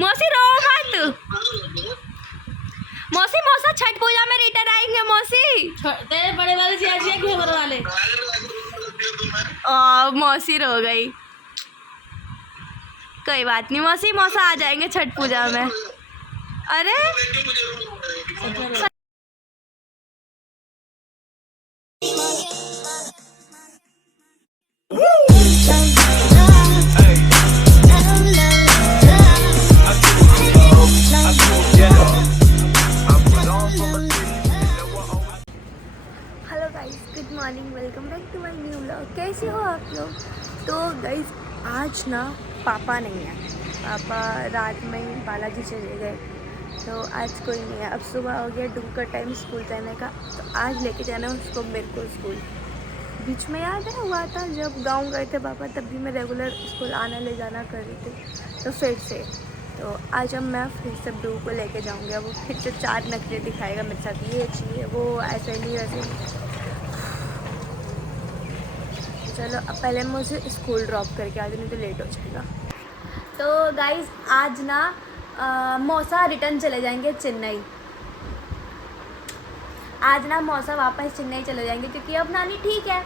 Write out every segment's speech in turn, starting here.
मौसी रो मत। मौसी मौसा छठ पूजा में रिटर्न आएंगे मौसी। तेरे बड़े वाले जिया जिया क्यों बड़े वाले? मौसी रो गई। कोई बात नहीं मौसी, मौसा आ जाएंगे छठ पूजा में। अरे hello guys, good morning, welcome back to my new vlog. कैसे हो आप लोग? तो गाइस आज ना पापा नहीं है, पापा रात में ही बालाजी चले गए, तो आज कोई नहीं है। अब सुबह हो गया डूब का टाइम स्कूल जाने का, तो आज लेके जाना है उसको मेरे को स्कूल। बीच में याद है हुआ था जब गांव गए थे पापा, तब भी मैं रेगुलर स्कूल आना ले जाना कर रही थी, तो फिर से तो आज अब मैं फिर से डू को लेके जाऊंगी। अब वो फिर से 4 नखरे दिखाएगा मेरे साथ, ये चाहिए वो ऐसे नहीं वैसे नहीं। चलो अब पहले मैं उसे स्कूल ड्रॉप करके आ जाऊँ, नहीं तो लेट हो जाएगा। तो गाइज आज ना मौसा रिटर्न चले जाएंगे चेन्नई। आज ना मौसा वापस चेन्नई चले जाएंगे क्योंकि अब नानी ठीक है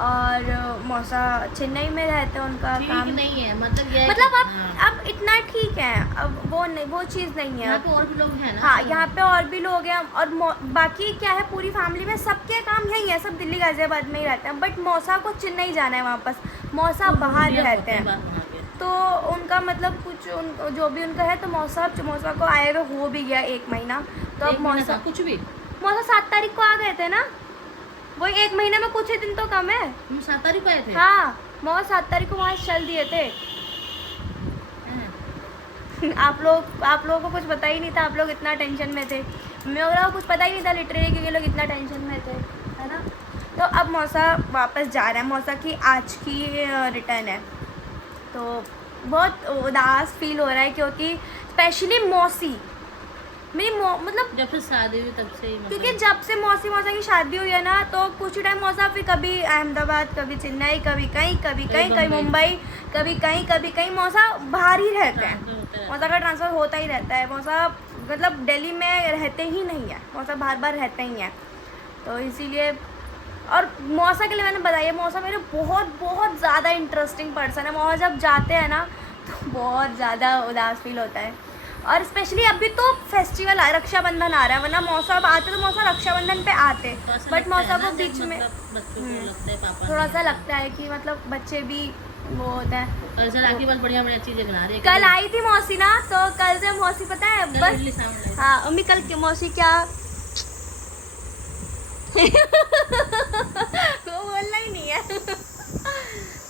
और मौसा चेन्नई में रहते हैं, उनका काम नहीं है मतलब अब इतना ठीक है, अब वो नहीं, वो चीज़ नहीं है। यहाँ पे और भी लोग हैं ना। हाँ यहाँ पे और भी लोग हैं और बाकी क्या है, पूरी फैमिली में सबके काम यही है, सब दिल्ली गाजियाबाद में ही रहते हैं, बट मौसा को चेन्नई जाना है वापस। मौसा बाहर रहते हैं, तो उनका मतलब कुछ जो भी उनका है, तो मौसा को आए हुए हो भी गया 1 महीना। तो अब मौसा कुछ भी मौसा 7 तारीख को आ गए थे ना, वही 1 महीने में कुछ ही दिन तो कम है। 7 तारीख को आए थे। हाँ मौसा 7 तारीख को वहाँ चल दिए थे। आप लोगों को कुछ पता ही नहीं था, आप लोग इतना टेंशन में थे, मेरा कुछ पता ही नहीं था लिटरली, क्योंकि लोग इतना टेंशन में थे, है ना। तो अब मौसा वापस जा रहा है, मौसा की आज की रिटर्न है, तो बहुत उदास फील हो रहा है क्योंकि स्पेशली मौसी मेरी मतलब जब से शादी हुई तब से ही क्योंकि जब से मौसा की शादी हुई है ना, तो कुछ ही टाइम मौसा फिर कभी अहमदाबाद, कभी चेन्नई, कभी कहीं कभी मुंबई, कभी कहीं मौसा बाहर ही रहते हैं। मौसा का ट्रांसफ़र होता ही रहता है, मौसा मतलब दिल्ली में रहते ही नहीं है, मौसा बार रहते ही हैं, तो इसीलिए। और मौसा के लिए मैंने बताया, मौसा मेरे बहुत ज़्यादा इंटरेस्टिंग पर्सन है। मौसा जब जाते हैं ना तो बहुत ज़्यादा उदास फील होता है, और स्पेशली अभी तो फेस्टिवल रक्षाबंधन आ रहा है, वरना मौसा आते तो मौसा रक्षाबंधन पे आते, बट मौसा को बीच में थोड़ा सा लगता है कि मतलब बच्चे भी वो होता है। बढ़िया चीजें बना रही है। कल आई थी मौसी ना, तो कल से मौसी पता है बस, हाँ अम्मी कल के मौसी क्या वो बोलना ही नहीं है।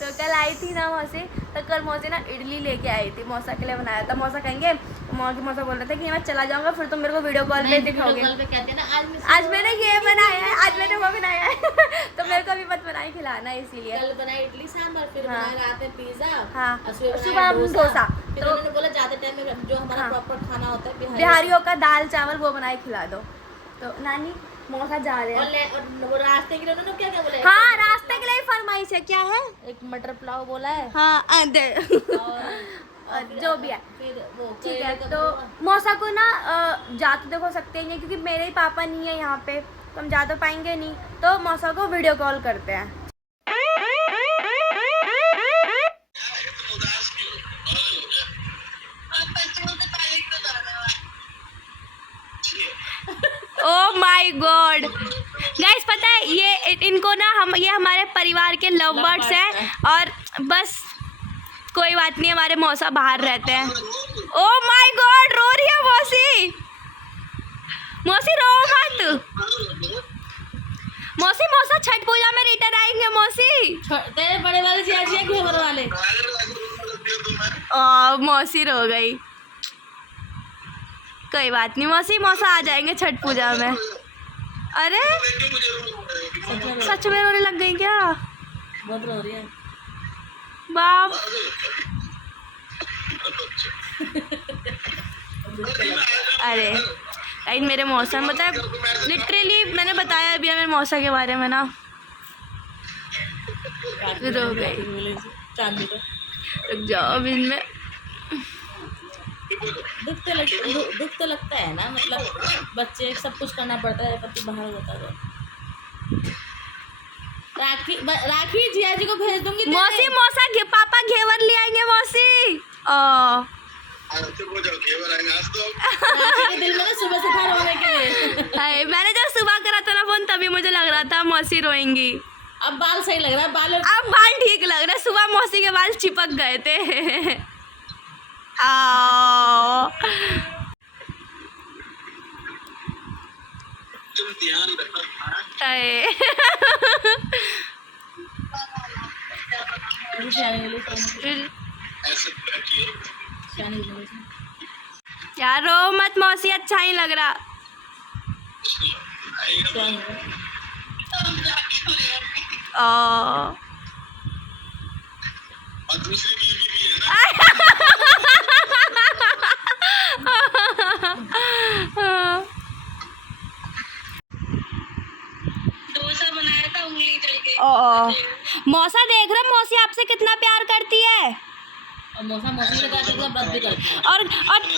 तो कल आई थी ना मौसी, तो कल मौसी ना इडली लेके आई थी, मौसा के लिए बनाया था। मौसा कहेंगे, मौसा बोल रहे थे कि मैं चला जाऊंगा, फिर तुम मेरे को वीडियो कॉल पे दिखाओगे। आज मैंने ये बनाया है, आज मैंने वो बनाया है तो मेरे को अभी मत बनाई खिलाना, इसीलिए। कल बनाई इडली सांभर, फिर बनाया रात में पिज्जा, हाँ सुबह डोसा, तो उन्होंने बोला ज्यादा टाइम में जो हमारा प्रॉपर खाना होता है बिहारियों का, दाल चावल वो बनाए खिला दो। तो नानी मौसा जा रहे हैं, और वो रास्ते के लिए उन्होंने क्या बोला? हाँ रास्ते के लिए फरमाइश है, क्या है? एक मटर पुलाव बोला है, हाँ और जो भी है ठीक है। तो मौसा को ना जा तो देखो सकते हैं क्योंकि मेरे ही पापा नहीं है यहाँ पे, तो हम जा तो पाएंगे नहीं, तो मौसा को वीडियो कॉल करते हैं। ओह माय गॉड गाइस, पता है ये इनको ना ये हमारे परिवार के लव बर्ड्स हैं, और बस कोई बात नहीं, हमारे मौसा बाहर रहते हैं। ओह माय गॉड, रो रही है मौसी। मौसी रो मत। मौसा छठ पूजा में रिटर्न आएंगे मौसी। तेरे बड़े वाले जिया जिया क्यों बड़े वाले? मौसी रो गई। कोई बात नहीं मौसी, मौसा आ जाएंगे छठ पूजा में। अरे सच में रोने लग गई क्या? बहुत रो रही है बाप। अरे लाइक मेरे मौसा मतलब लिटरली मैंने बताया अभी मेरे मौसा के बारे में ना, रो गई। रुक जाओ अभी इनमें दुख तो लगता है ना, मतलब बच्चे सब कुछ करना पड़ता है, पति बाहर होता है। राखी जिया जी को भेज दूंगी। मौसी मौसा पापा घेवर ले आएंगे मौसी। दिल में सुबह से था रोने के लिए। मैंने जब सुबह करा था ना फोन तभी मुझे लग रहा था मौसी रोएंगी। अब बाल सही लग रहा है, अब बाल ठीक लग रहा है। सुबह मौसी के बाल चिपक गए थे। तुम ध्यान रखो। यार रो मत मौसी, अच्छा ही लग रहा। और दूसरी बीवी भी है ना। डोसा बनाया था, उंगली जल गई। मौसा देख रहे मौसी आपसे कितना प्यार करती है। और मौसी से व्रत भी करती है। और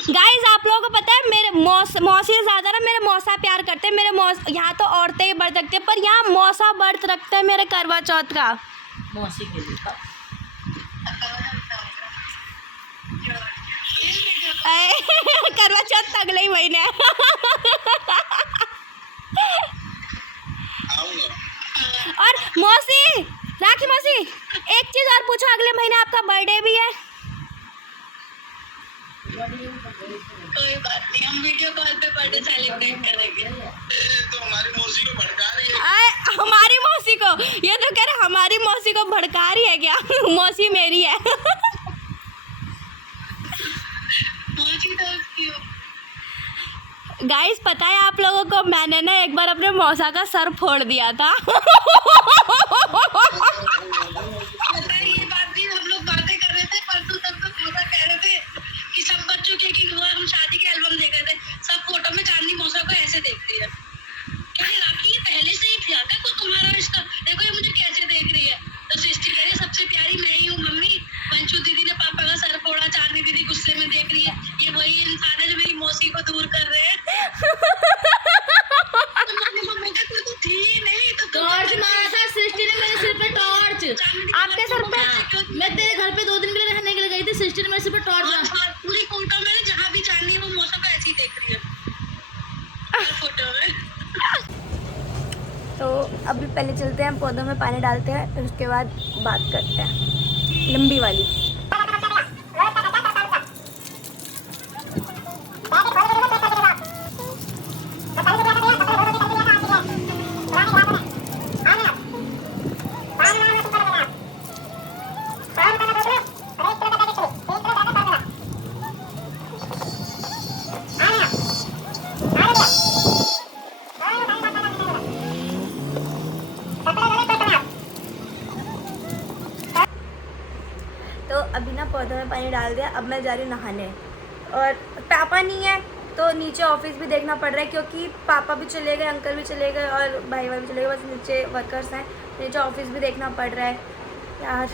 गाइस आप लोगों को पता है मेरे मौसी से ज़्यादा ना मेरे मौसा प्यार करते हैं। मेरे यहाँ तो औरतें ही व्रत रखते हैं, पर यहाँ मौसा व्रत रखते हैं मेरे करवा चौथ का। मौसी के लिए करवा चौथ अगले ही महीने। और मौसी, राखी मौसी, एक चीज और पूछो, अगले महीने आपका बर्थडे भी है। कोई बात नहीं, हम वीडियो कॉल पे बर्थडे सेलिब्रेट करेंगे। तो हमारी मौसी को भड़का रही है। हमारी मौसी को, ये तो कह रहे हमारी मौसी को भड़का रही है क्या? मौसी मेरी है। मौसी तो उसकी हो। गाइस पता है आप लोगों को, मैंने ना एक बार अपने मौसा का सर फोड़ दिया था। पता है ये बात भी हम लोग बातें कर रहे थे परसों, तब तो मौसा कह रहे थे कि सब बच्चों के हम शादी के एल्बम देख रहे थे, सब फोटो में चांदनी मौसा को ऐसे देखती है। क्योंकि राखी ये पहले से ही थी क्या कोई तुम्हारा रिश्ता? देखो ये मुझे कैसे देख रही है। तो सृष्टि कह रही है सबसे प्यारी मैं ही हूँ मम्मी। पंचू दीदी ने पापा का सर फोड़ा, चांदनी दीदी गुस्से में देख रही है, ये वही इंसान है जो मेरी मौसी को दूर कर रहे हैं। मम्मी का कोई तो थी नहीं तो टॉर्च मारा था सृष्टि ने मेरे सिर पे, टॉर्च आपके सर पे? मैं तेरे घर पे 2 दिन के लिए रहने के लिए गई थी, सृष्टि ने मेरे सिर पे टॉर्च मारा। पूरी फोटो में जहाँ भी चांदनी वो मौसा को ऐसे ही देख रही है फोटो में। तो अभी पहले चलते हैं, पौधों में पानी डालते हैं, फिर उसके बाद बात करते हैं लंबी वाली। तो अभी ना पौधों में पानी डाल दिया, अब मैं जा रही हूँ नहाने। और पापा नहीं है तो नीचे ऑफिस भी देखना पड़ रहा है, क्योंकि पापा भी चले गए, अंकल भी चले गए और भाई भी चले गए, बस नीचे वर्कर्स हैं। नीचे ऑफिस भी देखना पड़ रहा है यार।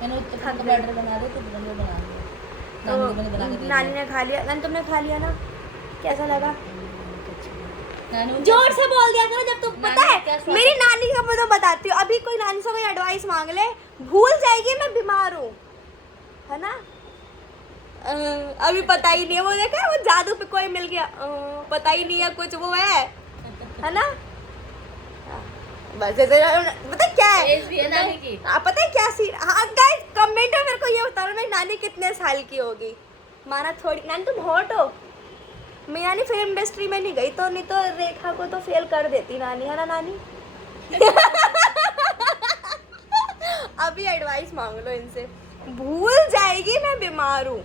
मैंने बैटर बना दे तो बना तो नानी ने खा लिया। नानी तुमने खा लिया ना, कैसा लगा? नानी जोर से बोल दिया करो जब तुम। पता है मेरी नानी का मैं तो बताती हूँ, अभी कोई नानी से कोई एडवाइस मांग ले भूल जाएगी मैं बीमार हूँ, है ना। अभी पता ही नहीं है, वो देखा वो जादू पे कोई मिल गया, पता ही नहीं है कुछ, वो है ना। बस पता क्या है नानी की, पता है क्या सीन। हाँ गाइस कमेंट में मेरे को ये बताओ मेरी नानी कितने साल की होगी। माना थोड़ी नानी तुम हॉट हो। मेरी नानी फिल्म इंडस्ट्री में नहीं गई तो, नहीं तो रेखा को तो फेल कर देती नानी, है ना नानी। अभी एडवाइस मांग लो इनसे, भूल जाएगी मैं बीमार हूँ।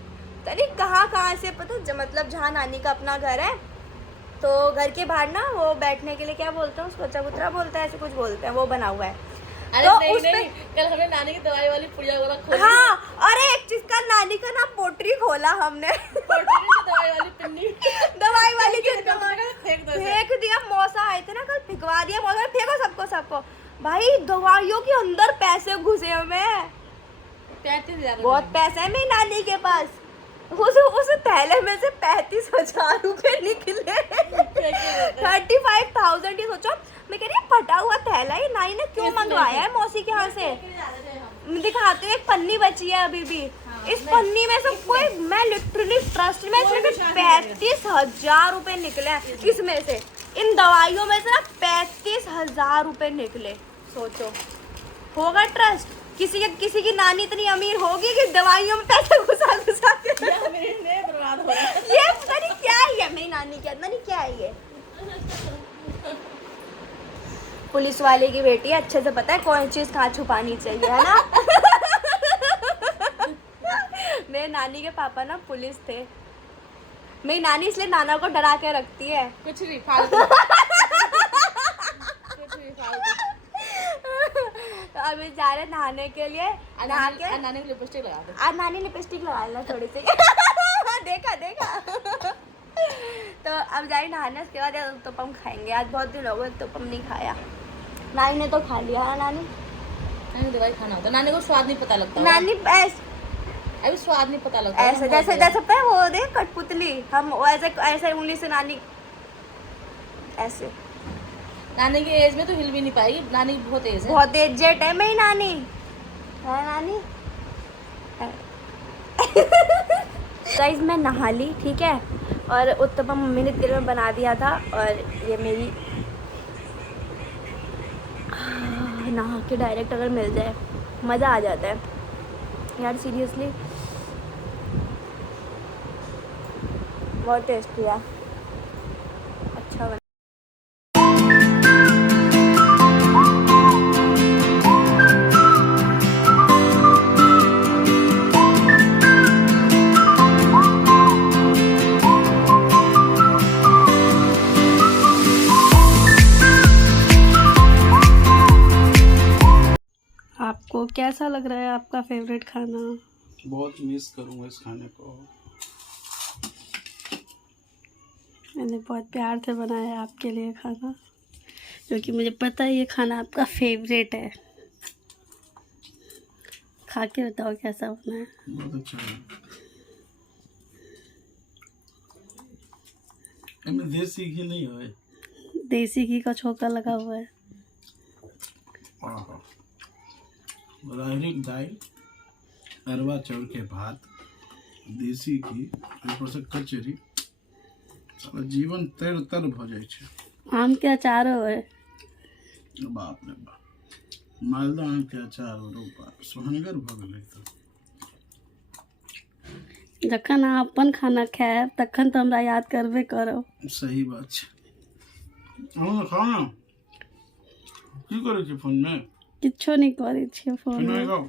तरी कहाँ से पता, मतलब जहाँ नानी का अपना घर है तो घर के बाहर ना वो बैठने के लिए क्या बोलते हैं उसको, चबूतरा बोलते हैं, ऐसे कुछ बोलते हैं, वो बना हुआ है। अरे तो नहीं, उस पे नहीं, कल हमने नानी की दवाई वाली पुड़िया वाला खोली। हाँ, अरे एक चीज का नानी का ना पोट्री खोला हमने। दवाई वाली पिन्नी, दवाई वाली फेंक दिया। मौसा आए थे ना कल, फिकवा दिया मौसा, फेंको सबको। भाई दवाइयों के अंदर पैसे घुसे हमें, 35,000 बहुत पैसा है मेरी नानी के पास। उस थैले में से 35,000 रुपए निकले। 35,000। ये सोचो, मैं कह रही हूँ फटा हुआ थैला ये नानी ने क्यों मंगवाया है मौसी के यहाँ से। दिखाती हूँ, एक पन्नी बची है अभी भी। इस पन्नी में से कोई, मैं लिटरली ट्रस्ट में इसमें 35,000 रुपए निकले हैं इसमें से। इन दवाइयों में से ना 35,000 रुपए निकले। सोचो, होगा ट्रस्ट? किसी की नानी इतनी अमीर होगी कि दवाइयों में पैसे घुसा के बर्बाद हो गया। ये पता नहीं क्या ही है मेरी नानी के अंदर, नहीं क्या है ये। पुलिस वाले की बेटी है, अच्छे से पता है कौन चीज कहाँ छुपानी चाहिए, है ना। मेरे नानी के पापा ना पुलिस थे। मेरी नानी इसलिए नाना को डरा के रखती है। कुछ नहीं फालतू। कुछ नहीं फालतू। तो अभी जा रहे नहाने के लिए। नहा के नानी को लिपस्टिक लगा दे। आज नानी लिपस्टिक लगा लेना थोड़ी सी। देखा। तो अब जाए नहाने, उसके बाद तोपम खाएंगे। आज बहुत दिन हो गए तोपम नहीं खाया। नानी ने तो खा लिया है। नानी दवाई खाना होता है, नानी को स्वाद नहीं पता लगता। नानी अभी स्वाद नहीं पता लगता। ऐसे जैसे पता है वो देख कठपुतली, हम ऐसे उंगली से नानी ऐसे। नानी की एज में तो हिल भी नहीं पाएगी, नानी बहुत एज है। बहुत एजेड है मेरी नानी, है नानी। गाइस मैं नहा ली, ठीक है, और उत्तपम मम्मी ने तेल में बना दिया था। और ये मेरी नहा के डायरेक्ट अगर मिल जाए मज़ा आ जाता है यार, सीरियसली बहुत टेस्टी है, अच्छा बना। आपको कैसा लग रहा है आपका फेवरेट खाना? बहुत मिस करूँगा इस खाने को। मैंने बहुत प्यार से बनाया है आपके लिए खाना, क्योंकि मुझे पता है ये खाना आपका फेवरेट है। खा के बताओ कैसा बना है। बहुत अच्छा है। इसमें देसी घी नहीं है, देसी घी का छोका लगा हुआ है। राहरी दाल, अरवा चाउर के भात, देसी घी, ऊपर से कचरी, सारा जीवन तर तर भ जाए छै। आम के अचार है। बाप रे बाप, मालदह आम के अचार और सोहनगर भ गेलै। तो जखन अहाँ अपन खाना खाएब तखन तो हमरा याद करबे करब। सही बात छै। अहाँ खाना की करै छी फोन में? किच्छो नहीं करै छियै फोन सुनाइ में। गाओ।